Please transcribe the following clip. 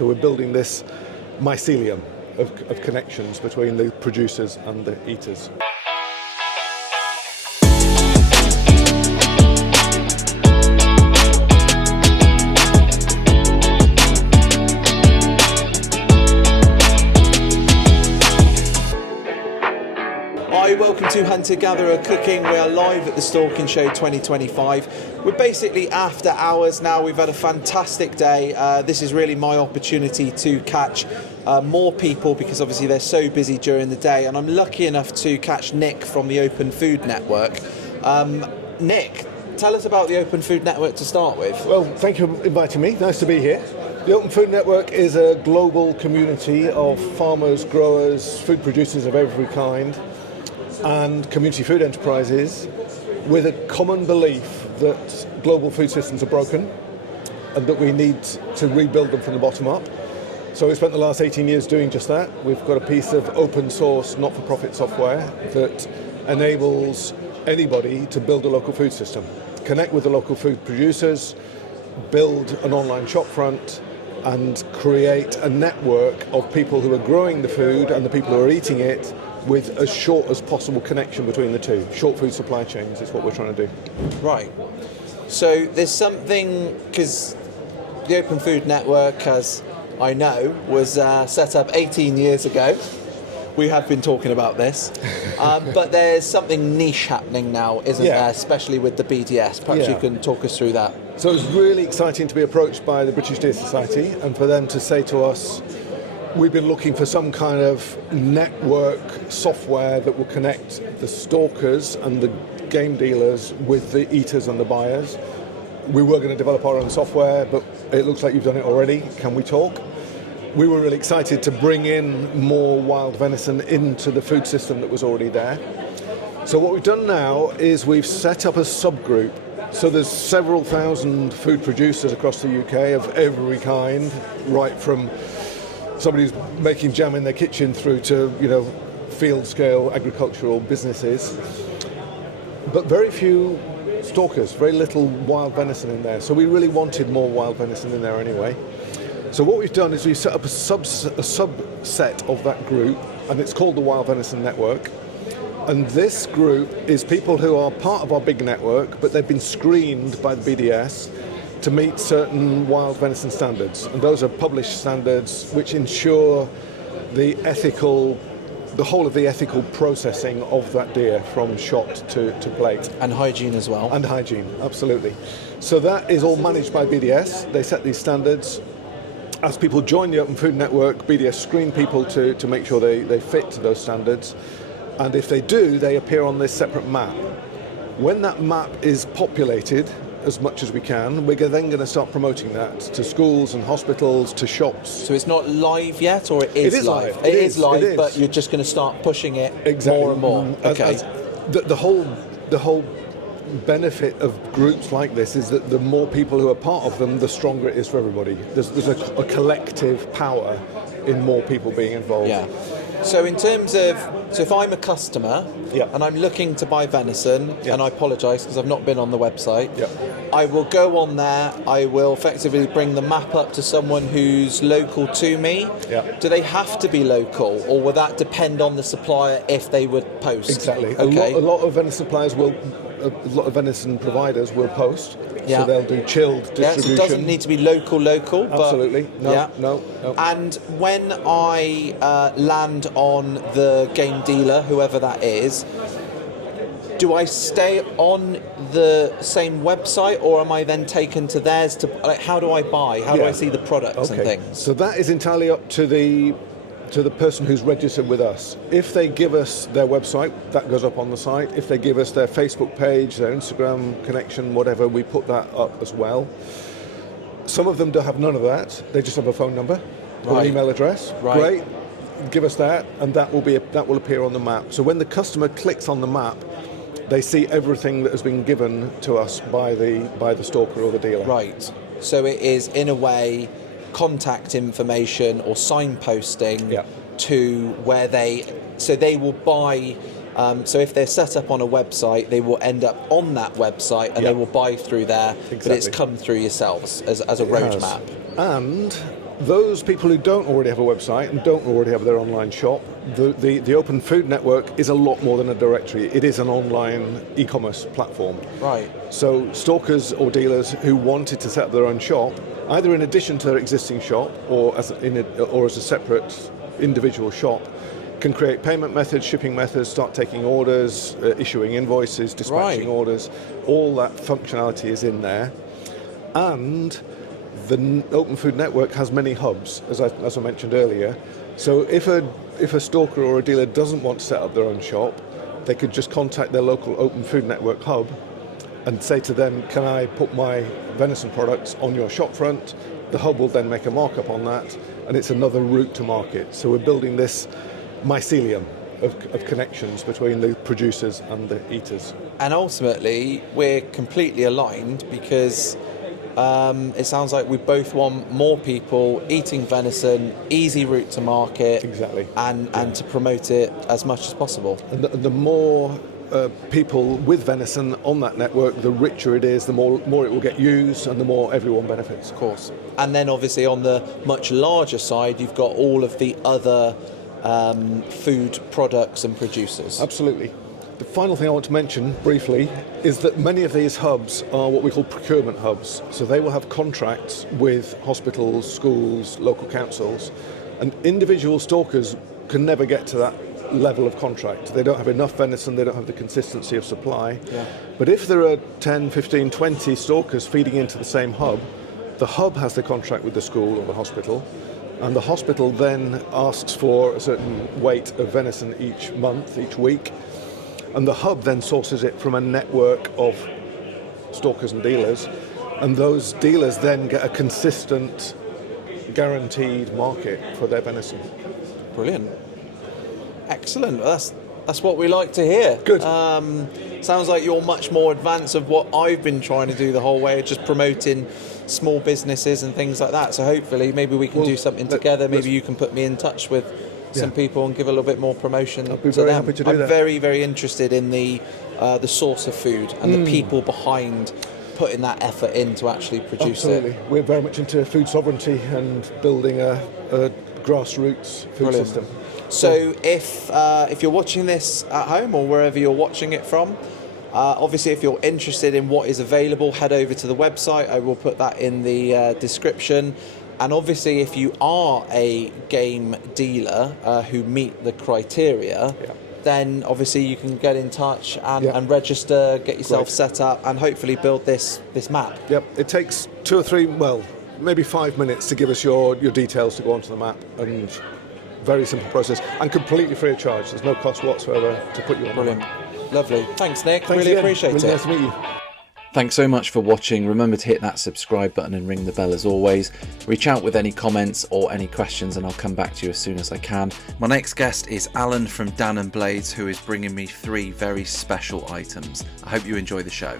So we're building this mycelium of connections between the producers and the eaters. Hi, welcome to Hunter Gatherer Cooking. We are live at the Stalking Show 2025. We're basically after hours now. We've had a fantastic day. This is really my opportunity to catch more people because obviously they're so busy during the day, and I'm lucky enough to catch Nick from the Open Food Network. Nick, tell us about the Open Food Network to start with. Well, thank you for inviting me. Nice to be here. The Open Food Network is a global community of farmers, growers, food producers of every kind, and community food enterprises with a common belief that global food systems are broken and that we need to rebuild them from the bottom up. So we spent the last 18 years doing just that. We've got a piece of open source, not-for-profit software that enables anybody to build a local food system, connect with the local food producers, build an online shop front, and create a network of people who are growing the food and the people who are eating it with as short as possible connection between the two. Short food supply chains is what we're trying to do. Right. So there's something, because the Open Food Network, as I know, was set up 18 years ago. We have been talking about this. But there's something niche happening now, isn't there? Especially with the BDS. Perhaps you can talk us through that. So it's really exciting to be approached by the British Deer Society and for them to say to us, we've been looking for some kind of network software that will connect the stalkers and the game dealers with the eaters and the buyers. We were going to develop our own software, but it looks like you've done it already. Can we talk? We were really excited to bring in more wild venison into the food system that was already there. So what we've done now is we've set up a subgroup. So there's several thousand food producers across the UK of every kind, right from somebody who's making jam in their kitchen through to, field scale agricultural businesses. But very few stalkers, very little wild venison in there. So we really wanted more wild venison in there anyway. So what we've done is we've set up a subset of that group, and it's called the Wild Venison Network. And this group is people who are part of our big network, but they've been screened by the BDS to meet certain wild venison standards. And those are published standards which ensure the whole of the ethical processing of that deer from shot to plate. And hygiene as well. And hygiene, absolutely. So that is all managed by BDS. They set these standards. As people join the Open Food Network, BDS screen people to make sure they fit to those standards. And if they do, they appear on this separate map. When that map is populated, as much as we can, we're then going to start promoting that to schools and hospitals, to shops. So it's not live yet, or it is live? It is live, but you're just going to start pushing it more and more. Okay. The whole benefit of groups like this is that the more people who are part of them, the stronger it is for everybody. There's a collective power in more people being involved. Yeah. So in terms of, if I'm a customer and I'm looking to buy venison, and I apologise because I've not been on the website, I will go on there, I will effectively bring the map up to someone who's local to me. Do they have to be local, or will that depend on the supplier if they would post? Exactly. Okay. A lot of venison suppliers will, a lot of venison providers will post. So they'll do chilled distribution. So it doesn't need to be local. Absolutely. But, No. And when I land on the game dealer, whoever that is, do I stay on the same website, or am I then taken to theirs? How do I buy? How do I see the products and things? So that is entirely up to the person who's registered with us. If they give us their website, that goes up on the site. If they give us their Facebook page, their Instagram connection, whatever, we put that up as well. Some of them don't have none of that. They just have a phone number or an email address. Great. Give us that, and that will appear on the map. So when the customer clicks on the map, they see everything that has been given to us by the stalker or the dealer. Right. So it is, in a way, contact information or signposting to where they will buy. So if they're set up on a website, they will end up on that website and they will buy through there. But it's come through yourselves as a roadmap. And those people who don't already have a website and don't already have their online shop, the Open Food Network is a lot more than a directory. It is an online e-commerce platform. Right. So stalkers or dealers who wanted to set up their own shop, either in addition to their existing shop or as a separate individual shop, can create payment methods, shipping methods, start taking orders, issuing invoices, dispatching orders. All that functionality is in there. And the Open Food Network has many hubs, as I mentioned earlier. So if a stalker or a dealer doesn't want to set up their own shop, they could just contact their local Open Food Network hub and say to them, can I put my venison products on your shop front? The hub will then make a markup on that, and it's another route to market. So we're building this mycelium of connections between the producers and the eaters. And ultimately, we're completely aligned because it sounds like we both want more people eating venison, easy route to market, exactly, and to promote it as much as possible. And the more people with venison on that network, the richer it is, the more it will get used, and the more everyone benefits. Of course. And then obviously on the much larger side, you've got all of the other food products and producers. Absolutely. The final thing I want to mention briefly is that many of these hubs are what we call procurement hubs. So they will have contracts with hospitals, schools, local councils, and individual stalkers can never get to that level of contract. They don't have enough venison, they don't have the consistency of supply. Yeah. But if there are 10, 15, 20 stalkers feeding into the same hub, the hub has the contract with the school or the hospital, and the hospital then asks for a certain weight of venison each month, each week, and the hub then sources it from a network of stalkers and dealers, and those dealers then get a consistent, guaranteed market for their venison. Brilliant. Excellent. That's what we like to hear. Good. Sounds like you're much more advanced of what I've been trying to do the whole way, just promoting small businesses and things like that. So hopefully maybe we can do something together. Maybe you can put me in touch with some people and give a little bit more promotion I'd be to very them. happy to do I'm that. very, very interested in the source of food and the people behind putting that effort in to actually produce Absolutely. it. We're very much into food sovereignty and building a grassroots food system. So if you're watching this at home or wherever you're watching it from, obviously if you're interested in what is available, head over to the website. I will put that in the description. And obviously if you are a game dealer who meet the criteria, then obviously you can get in touch and register, get yourself set up, and hopefully build this map. Yep, it takes 2 or 3, well, maybe 5 minutes to give us your details to go onto the map, and very simple process and completely free of charge. There's no cost whatsoever to put you on. Brilliant. Lovely. Thanks, Nick. Thanks really again. Appreciate really it. Nice to meet you. Thanks so much for watching. Remember to hit that subscribe button and ring the bell as always. Reach out with any comments or any questions and I'll come back to you as soon as I can. My next guest is Alan from Dan & Blades, who is bringing me 3 very special items. I hope you enjoy the show.